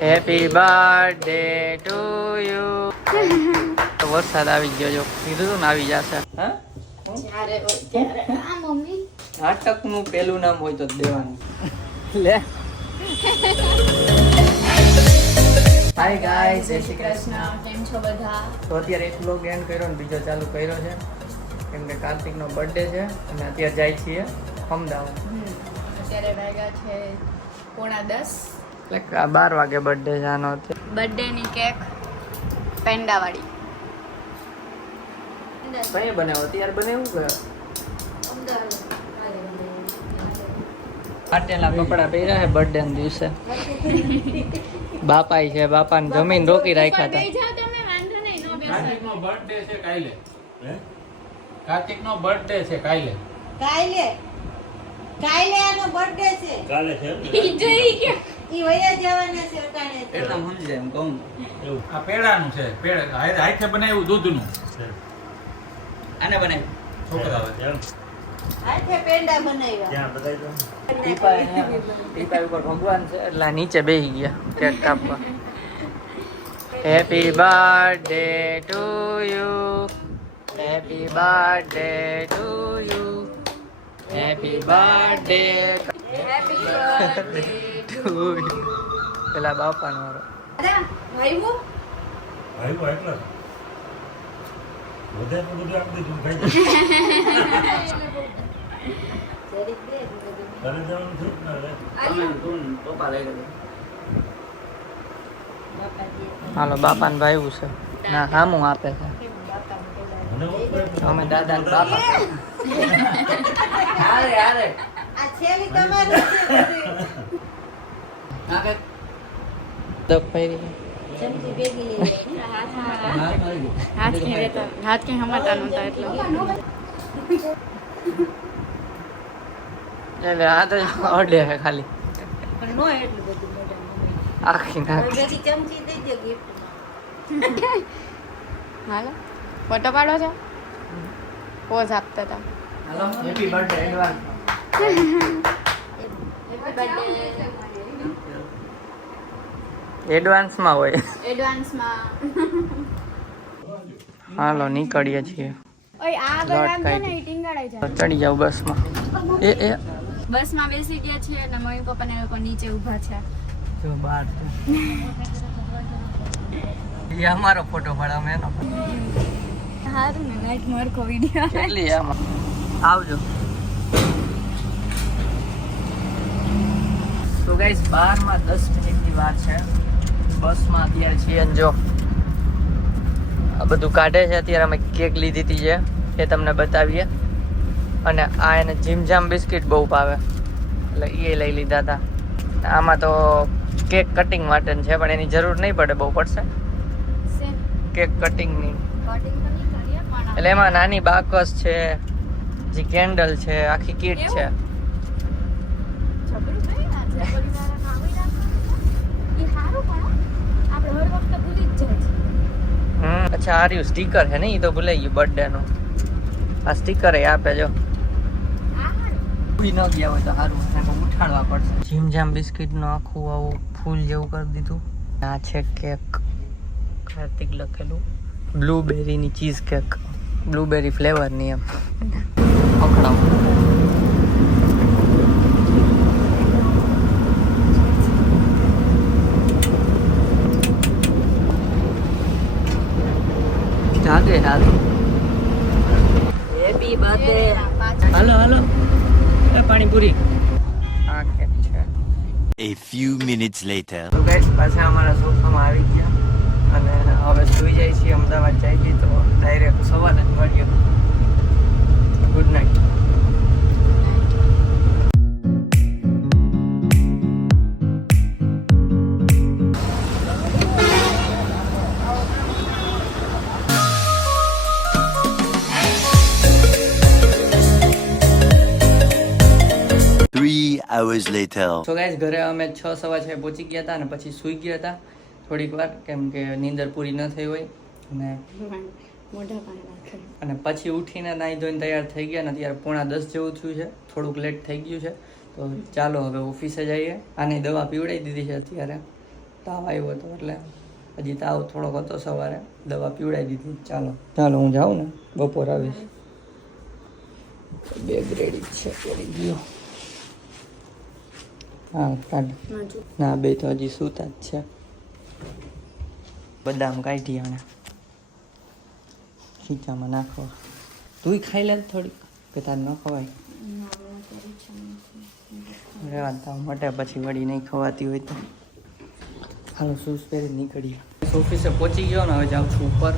Happy birthday to you. તો વરસાદ આવી ગયો, જો કીધું હતું ને આવી જશે. હા નાટક નું પેલું નામ હોય તો દેવાનું. લે હાય ગાઈસ, જય શ્રી કૃષ્ણ. કેમ છો બધા? તો અત્યારે એક વ્લોગ એન્ડ કર્યો ને બીજો ચાલુ કર્યો છે કેમ કે કાર્તિકનો બર્થડે છે અને અત્યારે જાય છીએ અમદાવાદ. અત્યારે વાગ્યા છે 9:30. એટલે 12 વાગે બર્થડે છે આનો. બર્થડે ની કેક પેંડાવાળી. કઈ બનાવો અત્યારે બનાવ્યું કે ફાટેલા કપડા પહેર્યા છે બર્થડે ના દિવસે. બાપાઈ છે, બાપાને જમીન રોકી રાખ્યા હતા. કાર્તિકનો બર્થડે છે કાલે. કાર્તિકનો બર્થડે છે કાલે. કાલે આનો બર્થડે છે. કાલે છે ઈ જોઈ કે ઈ વયા જવાના છે અટાણે. એટલે સમજાય એમ કહું. એવું આ પેડાનું છે. પેડા હાથે બનાવ્યું દૂધનું. આને બનાવી છોકરાઓ હાથે પેંડા બનાવ્યા. ત્યાં બતાવી દો. ટીપા ઉપર ભગવાન છે એટલે આ નીચે બેસી ગયા કેક કાપવા. Happy birthday to you, happy birthday to you, happy birthday to you. પેલા બાપાનો વારો. ભાઈઓ ભાઈઓ એટલા વધે તો બધું આપી દીધું ખાઈ ઘરે જવાનું થયું ને હવે. હાલો બાપાને ભાઈ છે ના હામું આપે છે. મને અમે દાદા ને બાપા. હારે હારે આ છેલી તમારી છે બધી. નાકે દક ફેરી ચમચી ભેગી લઈ હાથ કે હમાતા નહોતા એટલે એટલે આ તો અડે છે ખાલી પણ નો એટલું બધું મોઢામાં. આખી નાખી. બધી ચમચી દઈ દે ગિફ્ટ. હાલો ફોટો પાડો છો? પોઝ આપતા હતા. હાલો happy birthday advance. Happy birthday. Advance માં હોય. એડવાન્સમાં હાલો નીકળીએ છીએ. ઓય આગળ રાખજો ને ઈ ટીંગાડાઈ જાય. ચડી જાવ બસમાં. એ બસમાં બેસી ગયા છે અને મમ્મી પપ્પા ને લોકો નીચે ઊભા છે. જો બાર છે. એ અમારો ફોટો પાડવા એનો. હારું ને લાઈટ મરકો વિડિયો. કેટલી આમાં આવજો. તો ગાઈસ 12 માં 10 મિનિટની વાર છે. બસમાં અત્યારે છીએ અને જો આ બધું કાઢે છે. અત્યારે અમે કેક લીધી હતી જે એ તમને બતાવીએ. અને આ એને જીમજામ બિસ્કિટ બહુ ભાવે એટલે એ લઈ લીધા હતા. આમાં તો કેક કટિંગ માટે છે પણ એની જરૂર નહીં પડે, બહુ પડશે કેક કટિંગની. એટલે એમાં નાની બાકસ છે, જે કેન્ડલ છે, આખી કીટ છે. અચ્છા આ રહ્યું સ્ટીકર છે ને, એ તો ભૂલાઈ ગયું બર્થડે નું. આ સ્ટીકર એ આપે જો. ઉઈ ન ગયા હોય તો સારું, ઉઠાડવા પડશે. જીમજામ બિસ્કિટ નું આખું આવું ફૂલ જેવું કરી દીધું. આ છે કેક, કાર્તિક લખેલું. બ્લુબેરી ની ચીઝ કેક, બ્લુબેરી ફ્લેવર ની એમ. પકડાવ જાગે હાલ. Happy birthday. હાલો હાલો એ પાણીપુરી. આ કેક છે. A few minutes later. તો ગાઈસ પાછા અમારા સોફામાં આવી ગયા અને હવે સુઈ જાય છીએ. અમદાવાદ જઈએ તો ડાયરેક્ટ સવારે જ મળીએ. Good night. Hours later. So guys ઘરે અમે 6:15 પહોંચી ગયા હતા અને પછી સૂઈ ગયા હતા થોડીક વાર કેમ કે નીંદર પૂરી ન થઈ હોય. અને પછી ઉઠીને નાહી ધોઈને તૈયાર થઈ ગયા ને અત્યારે 9:30 જેવું થયું છે. થોડુંક લેટ થઈ ગયું છે તો ચાલો હવે ઓફિસે જઈએ. આની દવા પીવડાવી દીધી છે અત્યારે તાવ આવ્યો હતો એટલે હજી તાવ થોડોક હતો સવારે, દવા પીવડાવી દીધી. ચાલો હું જાઉં ને, બપોર આવીશ. બેગ રેડી છે, કરી ગયો. હા કાઢ. ના બે તો હજી સૂતા જ છે. બદામ કાઢી આને ખીચામાં નાખવા. તું ખાઈ લે થોડીક, કે તાર ન ખવાય. રહેવા તાવ માટે પછી વળી નહીં ખવાતી હોય તો. હાલો શૂઝ પહેરી નીકળીએ. ઓફિસે પહોંચી ગયો ને, હવે જાઉં છું ઉપર.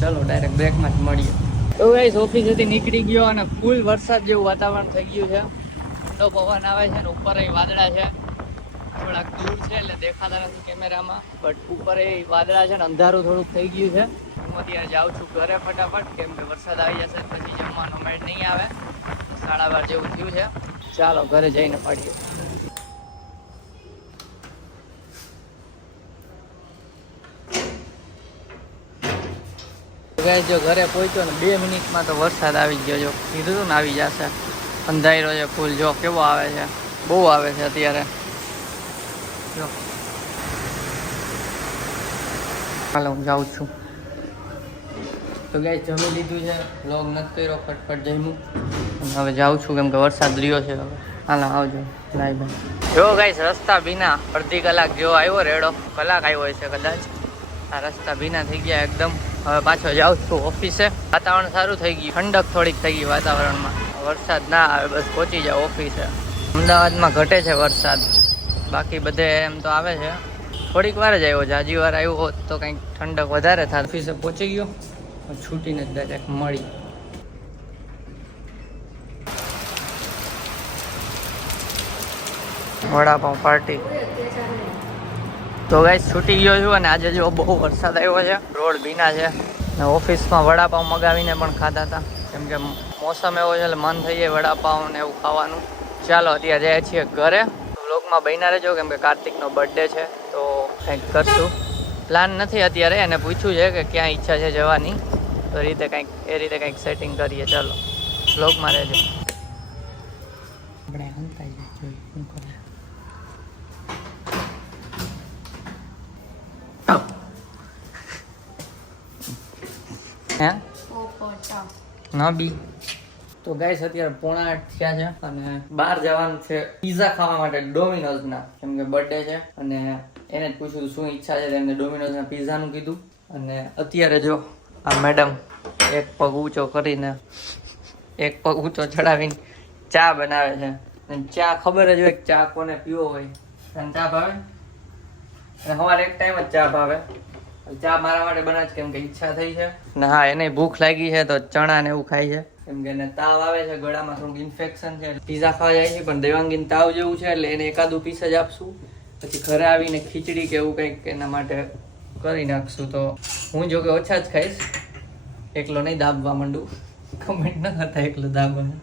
ચાલો ડાયરેક્ટ બ્રેકમાં જ મળીએ. તો ગાઈસ ઓફિસેથી નીકળી ગયો અને ફૂલ વરસાદ જેવું વાતાવરણ થઈ ગયું છે. ઠંડો પવન આવે છે ને ઉપર એ વાદળા છે. થોડાક દૂર છે એટલે દેખાતા નથી કેમેરામાં, બટ ઉપર એ વાદળા છે ને અંધારું થોડુંક થઈ ગયું છે. હું અત્યારે જાઉં છું ઘરે ફટાફટ, કેમ કે વરસાદ આવી જશે પછી જમવાનો મેળ નહીં આવે. 12:30 જેવું થયું છે. ચાલો ઘરે જઈને મળીએ. જો ઘરે પહોંચ્યો ને 2 મિનિટમાં તો વરસાદ આવી ગયો. જો કીધું હતું ને આવી જશે. અંધારો છે ફૂલ, જો કેવો આવે છે, બહુ આવે છે અત્યારે. જો હાલો હું જાઉં છું. તો ગાઈસ જમી લીધું છે, વ્લોગ નથી કર્યો, ફટફટ જમ્યું અને હવે જાઉં છું કેમ કે વરસાદ રહ્યો છે. હવે હાલો આવજો, બાય બાય. જો ગાઈસ રસ્તા ભીના, અડધી કલાક જેવો આવ્યો રેડો, કલાક આવ્યો છે કદાચ. આ રસ્તા ભીના થઈ ગયા એકદમ. હવે પાછો જાઉં છું ઓફિસે. વાતાવરણ સારું થઈ ગયું, ઠંડક થોડીક થઈ ગઈ વાતાવરણમાં. વરસાદ ના આવે બસ પહોંચી જાવ ઓફિસે. અમદાવાદમાં ઘટે છે વરસાદ, બાકી બધે એમ તો આવે છે. થોડીક વાર જ આવ્યો, જાજી વાર આવ્યો હોત તો કંઈક ઠંડક વધારે થાય. ઓફિસે પહોંચી ગયો, છૂટીને જ ડાયરેક્ટ મળી. વડાપાઉં પાર્ટી. તો ગાઈસ છૂટી ગયો છું અને આજે જો બહુ વરસાદ આવ્યો છે, રોડ ભીના છે ને ઓફિસમાં વડાપાઉં મગાવીને પણ ખાધા હતા કેમ કે મોસમ એવો છે એટલે મન થઈ જાય વડાપાઉં ને એવું ખાવાનું. ચાલો અત્યારે જાય છીએ ઘરે. વ્લોગમાં બન્યા રહેજો કેમ કે કાર્તિકનો બર્થડે છે તો કંઈક કરશું. પ્લાન નથી અત્યારે, એને પૂછ્યું છે કે ક્યાં ઈચ્છા છે જવાની, તો એ રીતે કંઈક સેટિંગ કરીએ. ચાલો વ્લોગમાં રહેજો. આપણે હંતાઈ જોઈએ શું કરે. હે ના બી. તો ગાઈસ અત્યારે 7:45 થયા છે અને બહાર જવાનું છે પિઝા ખાવા માટે ડોમિનોઝના, કેમ કે બર્થડે છે અને એને જ પૂછ્યું શું ઈચ્છા છે, તેમને ડોમિનોઝના પિઝાનું કીધું. અને અત્યારે જો આ મેડમ એક પગ ઊંચો કરીને એક પગ ઊંચો ચડાવીને ચા બનાવે છે. અને ચા ખબર જ હોય ચા કોને પીવો હોય. તને ચા ભાવે? અને સવારે એક ટાઈમ જ ચા ભાવે. ચા મારા માટે બનાવે કેમ કે ઈચ્છા થઈ છે ને. હા એને ભૂખ લાગી છે તો ચણા ને એવું ખાય છે કેમ કે એને તાવ આવે છે, ગળામાં થોડુંક ઇન્ફેક્શન છે. પિઝા ખાવા જાય છે પણ દેવાંગીને તાવ જેવું છે એટલે એને એકાદું પીસ જ આપશું. પછી ઘરે આવીને ખીચડી કે એવું કંઈક એના માટે કરી નાખશું. તો હું જો કે ઓછા જ ખાઈશ, એકલો નહીં દાબવા માંડું. કમેન્ટ ન કરતા એકલો દાબવાનું.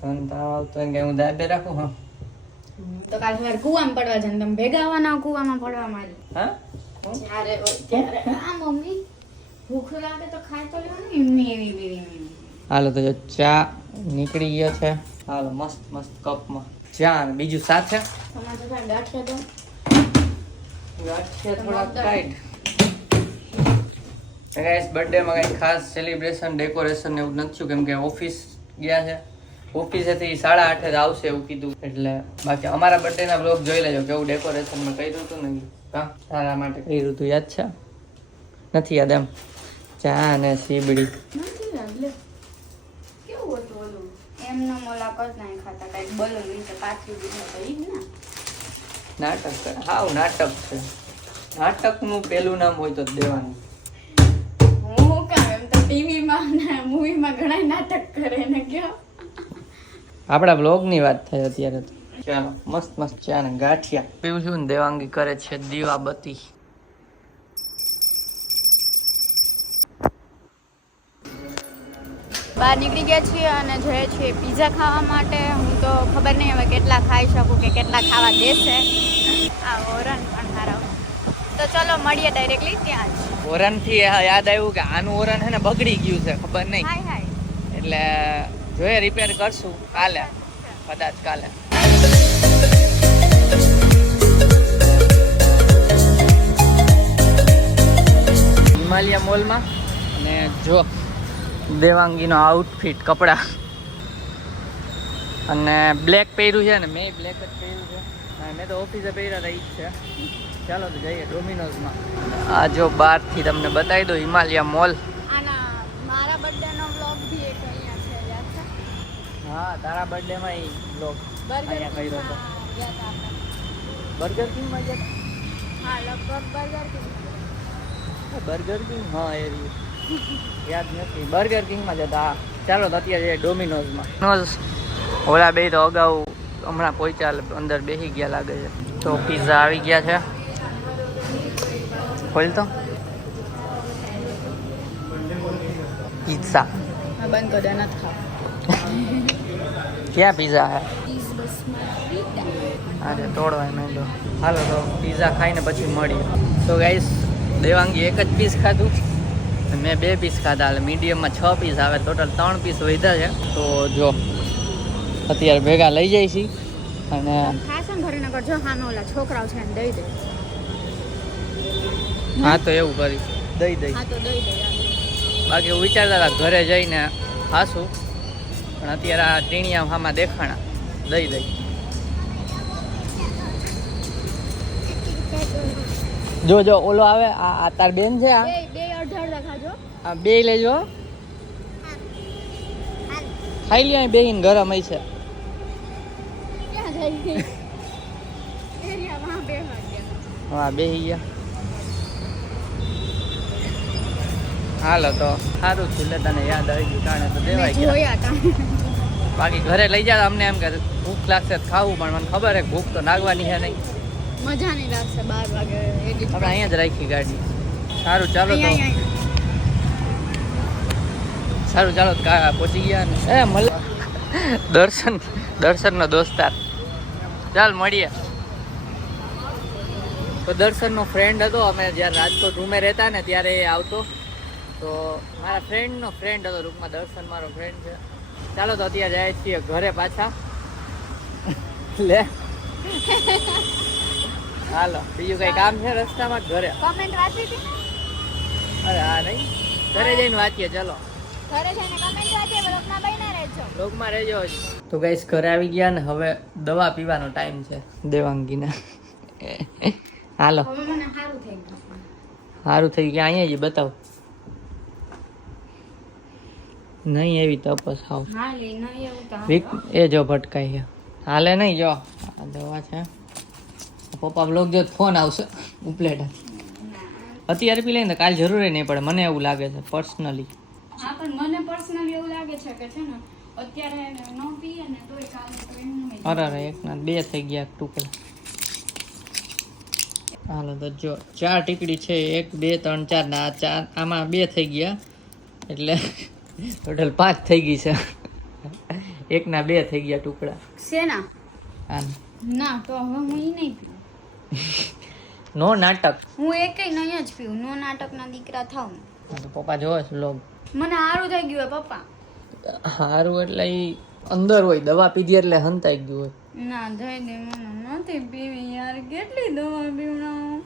તને તાવ આવતો હોય કે હું દાબે રાખું? હા તો કાલ સવારે કુવામાં પડવા જાય, તમે ભેગા આવવાના કુવામાં પડવા મારી. હા જ્યારે હોય ત્યારે આ મમ્મી ભૂખ લાગે તો ખાઈ તો લ્યો ને એમની એવી. હાલો તો જો ચા નીકળી ગયો છે. હાલો મસ્ત મસ્ત કપમાં ચા અને બીજું સાથે તમારે તો ગાંઠિયા દો. ગાંઠિયા થોડા ટાઈટ. ગાઈસ બર્થડેમાં કંઈ ખાસ સેલિબ્રેશન ડેકોરેશન એવું નથી થયું કેમ કે ઓફિસ ગયા છે. ઓફિસેથી 8:30 આવશે એવું કીધું એટલે. બાકી અમારા બર્થડેના બ્લોગ જોઈ લેજો કેવું ડેકોરેશન મેં કર્યું હતું ને. હા તારા માટે કર્યું હતું, યાદ છે? નથી યાદ? એમ ચા અને સીબડી નથી યાદ લે. કેવું હતું ઓલું? એમનો મોલાકત નહીં ખાતા, કાંઈક બલૂન નીચે પાથરી દીધું તો ઈ જ ને. નાટક કરે. હાવ નાટક છે. નાટકનું પહેલું નામ હોય તો જ દેવાનું. હું કામ એમ તો ટીવીમાં ને મૂવીમાં ઘણા નાટક કરે ને કયો. આપણા બ્લોગની વાત થાય અત્યારે તો. ચાલો મસ્ત મસ્ત ચા ને ગાંઠિયા પીવું છું ને. દેવાંગી કરે છે દીવાબત્તી. બહાર નીકળી ગયા છીએ અને જઈએ છીએ પિઝા ખાવા માટે. હું તો ખબર નહીં હવે કેટલા ખાઈ શકું કે કેટલા ખાવા દેશે. આ ઓરન પણ સારા. તો ચલો મળીએ ડાયરેક્ટલી ત્યાં જ. ઓરનથી યાદ આવ્યું કે આનું ઓરન છે ને બગડી ગયું છે, ખબર નહીં હાય એટલે જોઈએ રિપેર કરશું કાલે, કદાચ કાલે. મોલમાં. અને જો દેવાંગીનો આઉટફિટ કપડાં અને બ્લેક પહેર્યું છે ને મેં બ્લેક જ પહેર્યું છે. મેં તો ઓફિસે પહેર્યા રહી જ છે. ચાલો તો જઈએ ડોમિનોઝમાં. આ જો બહારથી તમને બતાવી દો હિમાલયા મોલ. આના મારા બર્થડેનો વ્લોગ બી એક અહીંયા છે યાદ છે? હા તારા બર્થડેમાં એ બ્લોગ બર્ગર અહીંયા કર્યો હતો. ગયા હતા આપણે. બર્ગર કિંગમાં ગયા હા લગભગ બર્ગર કિંગ. હતા? બર્ગર કિંગ હા એ રહ્યું. યાદ નથી. બર્ગર કિંગમાં જતા. ચાલો તો અત્યારે જઈએ ડોમિનોઝમાં. ઓલા બે તો અગાઉ હમણાં પહોંચ્યા અંદર બેસી ગયા લાગે છે. તો પિઝા આવી ગયા છે. ખોલ તો પિઝા બંધ કરી દે નથી ખાવ. ક્યાં પિઝા હે? ચીઝ બસ મારી આજે તોડવાય માંડો. હાલો તો પિઝા ખાઈને પછી મળીએ. તો ગાઈસ દેવાંગી એક જ પીસ ખાધું અને મેં 2 પીસ ખાધા. એટલે મીડિયમમાં 6 પીસ આવે. ટોટલ 3 પીસ વધ્યા છે. તો જો અત્યારે ભેગા લઈ જાય છે અને ખાસ ભરીને કરજો. હા ઓલા છોકરાઓ છે ને દઈ દે. હા તો એવું કરી દઈ હા તો દઈ દે. બાકી હું વિચારતા હતા ઘરે જઈને ખાશું પણ અત્યારે આ ટીણિયા આમાં દેખાણા દઈ જો ઓલો આવે આ તાર બેન છે. આ બે અડધા અડધા ખાજો. આ બે લેજો ખાઈ લ્યો. બેહીને ગરમ હઈ છે. ક્યાં જાય છે? એરિયા માં બે વાગ્યા. હા બેહી ગયા. હાલો તો સારું થયું લે તને યાદ આવી ગયું કારણે તો દેવાઈ ગયા. જોયા તા. બાકી ઘરે લઈ જાય અમને એમ કે ભૂખ લાગશે તો ખાવું પણ મને ખબર છે ભૂખ તો નાગવાની છે નહીં. મજા નહીં લાગશે 12 વાગે એટલી. આપણે અહીંયા જ રાખી ગાડી. સારું ચાલો તો સારું ચાલો પહોંચી ગયા ને એ મળ દર્શનનો દોસ્તાર. ચાલ મળીએ. તો દર્શનનો ફ્રેન્ડ હતો. અમે જ્યારે રાજકોટ રૂમે રહેતા ને ત્યારે એ આવતો. તો મારા ફ્રેન્ડનો ફ્રેન્ડ હતો રૂમમાં. દર્શન મારો ફ્રેન્ડ છે. ચાલો તો અત્યારે જાય છીએ ઘરે પાછા. લે હાલો બીજું કઈ કામ છે રસ્તામાં ઘરે? કમેન્ટ વાંચી હતી? અરે હા નહીં ઘરે જઈને વાંચીએ. ચલો ઘરે જઈને કમેન્ટ વાંચીએ. બ્લોગમાં બન્યા રહેજો. બ્લોગમાં રહેજો હજી. તો ગાઈસ ઘરે આવી ગયા ને હવે દવા પીવાનો ટાઈમ છે દેવાંગીને. હાલો હવે મને સારું થઈ ગયું. સારું થઈ ગયા. અહીંયા જ બતાવ. નહીં એવી તપસ આવ હા લે ન એવું તો એ જો ભટકાઈ છે. હાલે નહીં જો આ દવા છે. પપ્પા બ્લોગ જો ફોન આવશે ઉપલેટા અત્યારે પી લઈને કાલ જરૂરી નહીં પડે મને એવું લાગે છે પર્સનલી. હા પણ મને પર્સનલી એવું લાગે છે કે છે ને અત્યારે ન પીએ ને તોય કાલે તો એમ નહીં. અરે એક ના 2 થઈ ગયા ટુકડા. હાલો તો જો 4 ટીકડી છે. 1 2 3 4 ના 4 આમાં 2 થઈ ગયા એટલે ટોટલ 5 થઈ ગઈ છે. 1 ના 2 થઈ ગયા ટુકડા. શેના? હા ના તો હવે હું ઈ નહીં પીવું. નો નાટક. હું એકેય નહીં જ પીવું. નો નાટકના દીકરા થાવ. તો પપ્પા જોવે છે લોગ. મને સારું થઈ ગયું હે પપ્પા. સારું એટલે એ અંદર હોય દવા પીધી એટલે હંતાઈ ગયું હોય. ના જઈ દે મને નથી પીવી યાર. કેટલી દવા પીવડાવું?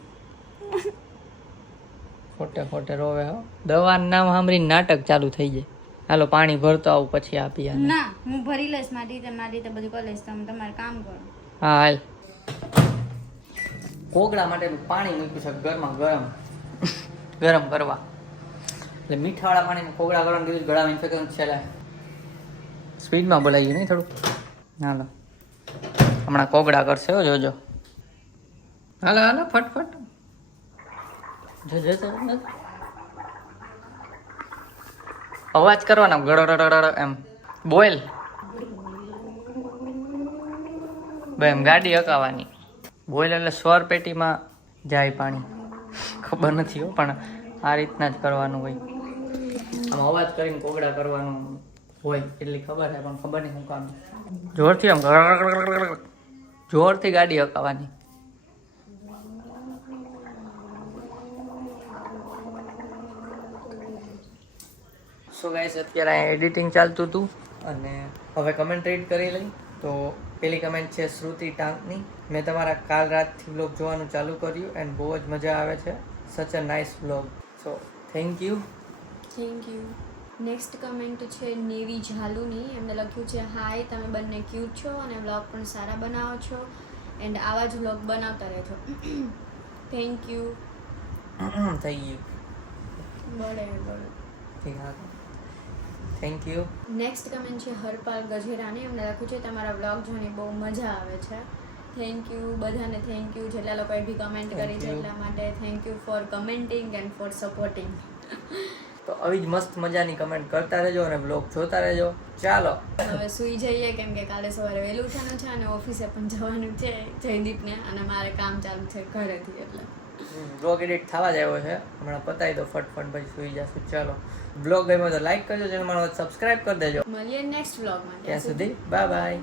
ખોટે રોવે હો. દવાનું નામ સાંભળીને નાટક ચાલુ થઈ જાય. હાલો પાણી ભરતો આવું પછી આપી. ના હું ભરી લઈશ મારી રીતે બધું કરી લઈશ. તમે તમારે કામ કરો. હા હાલ. કોગળા માટે પાણી મૂક્યું છે ઘરમાં ગરમ કરવા. એટલે મીઠાવાળા પાણીમાં કોગળા કરવાનું કીધું. ગળામાં ઇન્ફેક્શન છે. સ્પીડમાં બોલાવી નહીં થોડું. હાલો હમણાં કોગળા કરશે હો જોજો. હાલો હાલો ફટફટ જો અવાજ કરવાનો ગડડ એમ બોલ. એમ ગાડી હકાવાની. બોલ એટલે સ્વર પેટીમાં જાય પાણી. ખબર નથી હો પણ આ રીતના જ કરવાનું હોય. આમ અવાજ કરીને કોગળા કરવાનું હોય એટલી ખબર છે પણ ખબર નહીં શું કામ. જોરથી આમ જોરથી ગાડી હકાવાની. સો ગાઈસ અત્યારે અહીંયા એડિટિંગ ચાલતું હતું અને હવે કમેન્ટ રીડ કરી લઈ. તો પેલી કમેન્ટ છે શ્રુતિ ટાંકની. મેં તમારા કાલ રાતથી વ્લોગ જોવાનું ચાલુ કર્યું એન્ડ બહુ જ મજા આવે છે. Such a nice vlog. So thank you. Thank you. Next comment છે નેવી ઝાલુની. એમને લખ્યું છે હાય, તમે બંને ક્યુટ છો અને વ્લોગ પણ સારા બનાવો છો એન્ડ આવા જ વ્લોગ બનાવતા રહેજો. Thank you. થઈ ગયું. બળે. Thank you. નેક્સ્ટ કમેન્ટ છે હરપાલ ગજેરાની. એમને લખ્યું છે તમારા વ્લોગ જોવાની બહુ મજા આવે છે. થેન્ક યુ બધાને. થેન્ક યુ જેટલા લોકોએ બી કમેન્ટ કરી છે એટલા માટે. Thank you for commenting and for supporting. તો આવી જ મસ્ત મજાની કમેન્ટ કરતા રહેજો અને બ્લોગ જોતા રહેજો. ચાલો હવે સૂઈ જઈએ કેમ કે કાલે સવારે વહેલું ઉઠવાનું છે અને ઓફિસે પણ જવાનું છે જયદીપને, અને મારે કામ ચાલુ છે ઘરેથી એટલે. બ્લોગ એડિટ થવા જ આવ્યો છે, હમણાં પતાવી દો ફટફટ પછી સુઈ જશું. ચાલો બ્લોગ ગમ્યો તો લાઈક કરજો, ચેનલમાં સબસ્ક્રાઇબ કરી દેજો. મળીએ નેક્સ્ટ વ્લોગમાં. ત્યાં સુધી બાય બાય.